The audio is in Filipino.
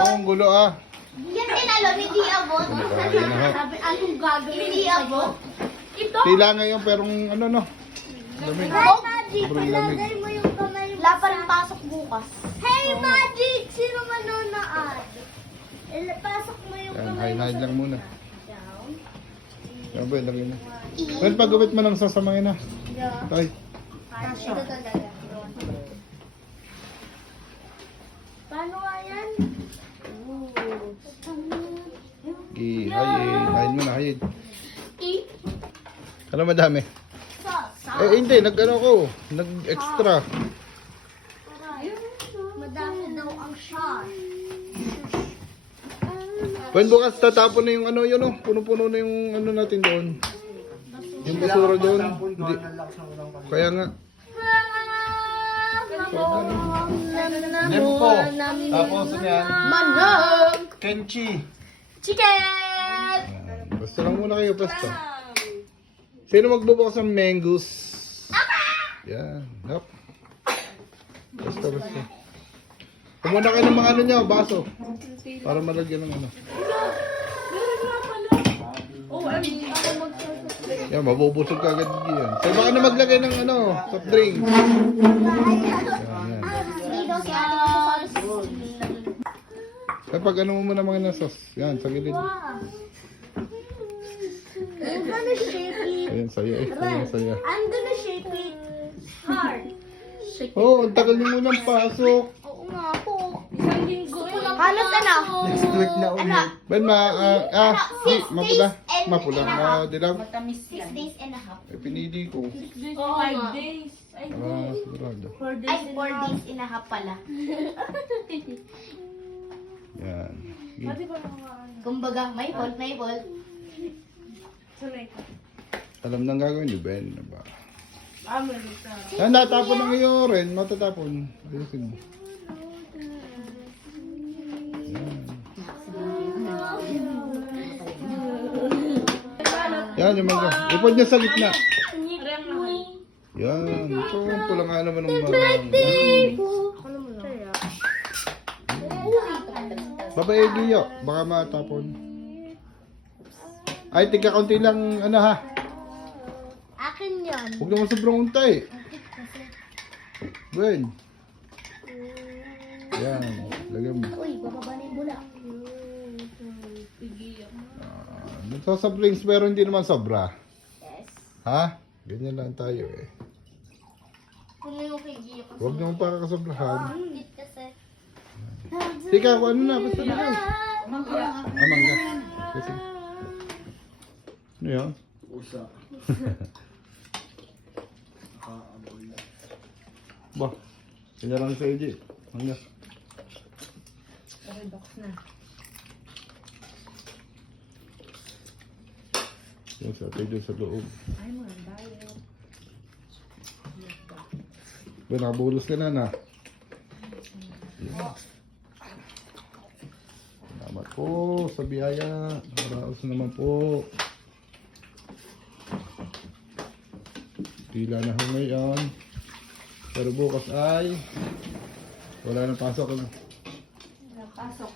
Ang gulo ah. Yan din alam, hindi abot. Kumakain na ha. Sabi, anong gagawin? Hindi abot. Ito. Tila ngayon pero ano no. Lamig. Hey, Magic, Sobrang lamig. ilagay mo yung kamay mo. Wala pa rin pasok bukas. Hey, Magic! Sino manonood? Pasok mo yung Yan, kamay mo. hide lang muna. Down. Yan ba, lagay na. Well, pag-gawit mo ng sasamangin na. Yeah. Tay. Ito talaga. Paano nga yan? Hide mo na, hide. Eat. Ano madami? Sauce. Hindi, nag-ano ko. Nag-extra. Madami daw ang shot. Well, bukas tatapon na yung ano yun oh. Puno-puno na yung ano natin doon. Yung basura doon. Hindi. Kaya nga. Lempo. Tapos yan. Manok! Kenchi. Chicken! Basta lang muna kayo, basta. Sino magbubukas ng mangoes? Yan. Hop. Basta. Kumuna kayo ng mga ano niya, baso. Para malagyan ng ano. Yan, mabubusog ka agad yan. So baka na maglagay ng ano, soft drinks. Yan. Kapag ano mo muna mga nasos. Yan, sa gilid. I'm gonna shape it. Ayan, saya eh. Ayan, saya. I'm gonna shape it hard. Oh, ang tagal niyo munang pasok. Oo nga po. Isang linggo. Halos ano? Next week na ulit. Ben, mapula. Mapula. Dilaw. 6 days and a half. Pinili ko. 5 days. Sigurado. Ay, 4 days and a half pala. Yan. Kumbaga, may fault, may fault. Alam nang gagawin ni Ben. Diba? Amerika. Yan, natapon na ngayon rin. Matatapon. Ayusin mo. Yan, yung mga. Ipod niya sa gitna. Yan. Ito, pula nga naman ng mga. Babae, Giyo. Baka matapon. Ay, tika konti lang, ano ha. Akin yan. Huwag naman sobrang untay. Ben. Yan. Lagyan mo. Uy, bababa na yung bula. Nagsasablings pero hindi naman sobra. Yes. Ha? Ganyan lang tayo eh. Kunin mo kay Gio kasi. Huwag naman pakakasobrahan. Hindi kasi. Tika, kung ano na, basta na lang. Mangga. Kasi. Ano yan? Usa. Ba? Kanya lang sa EJ. Mangga. Box na. Yung sa tayo sa loob. Ay mo, ang bayo. Ba, nakabulos ka na na. Salamat po sa biyaya. Maraos naman po. Tila na ho ngayon. Pero bukas ay wala nang pasok na. Pasok.